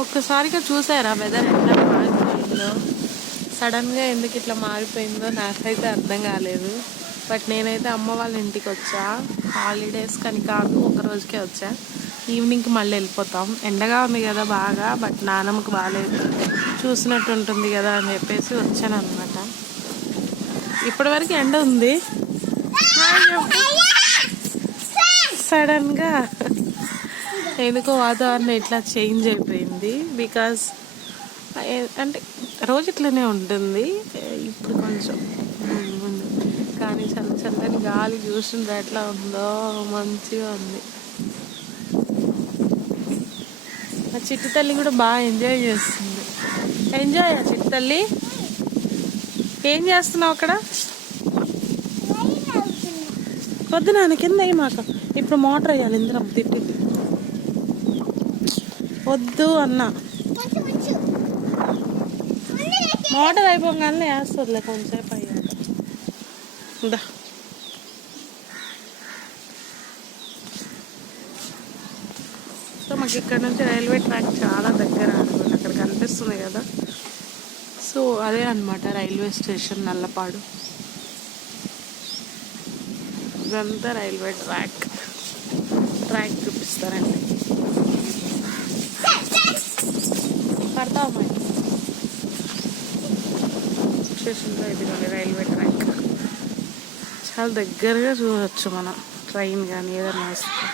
ఒక్కసారిగా చూసారా వెదర్ ఎట్లా మారిపోయిందో? సడన్గా ఎందుకు ఇట్లా మారిపోయిందో నాకైతే అర్థం కాలేదు. బట్ నేనైతే అమ్మ వాళ్ళ ఇంటికి వచ్చా, హాలిడేస్ కానీ కాదు, ఒక రోజుకే వచ్చా. ఈవినింగ్కి మళ్ళీ వెళ్ళిపోతాం. ఎండగా ఉంది కదా బాగా, బట్ నానమ్మకు బాగాలేదు, చూసినట్టు ఉంటుంది కదా అని చెప్పేసి వచ్చాను అనమాట. ఇప్పటివరకు ఎండ ఉంది, సడన్గా ఎందుకో వాతావరణం ఇట్లా చేంజ్ అయిపోయింది. బికాజ్ అంటే రోజు ఇట్లనే ఉంటుంది, ఇప్పుడు కొంచెం కానీ చల్లని గాలి చూస్తుంటే ఎట్లా ఉందో మంచిగా ఉంది. ఆ చిట్టు తల్లి కూడా బాగా ఎంజాయ్ చేస్తుంది. ఎంజాయ్ ఆ చిట్టు తల్లి. ఏం చేస్తున్నావు అక్కడ? వద్దు నాన్న, కింద మాక ఇప్పుడు మోటార్ వేయాలి. ఇంద్రం తిట్టింది, వద్దు అన్న. మోటార్ అయిపోగానే వేస్తుందిలే కొంచెంసేపు అయ్యాక. దా సో మాకు ఇక్కడ నుంచి రైల్వే ట్రాక్ చాలా దగ్గర అనమాట, అక్కడ కనిపిస్తుంది కదా. సో అదే అనమాట రైల్వే స్టేషన్ నల్లపాడు. ఇదంతా రైల్వే ట్రాక్ చూపిస్తారండి. పడతామా స్టేషన్లో? ఇది రైల్వే ట్రాక్ చాలా దగ్గరగా చూడవచ్చు మనం, ట్రైన్ కానీ ఏదైనా వస్తే.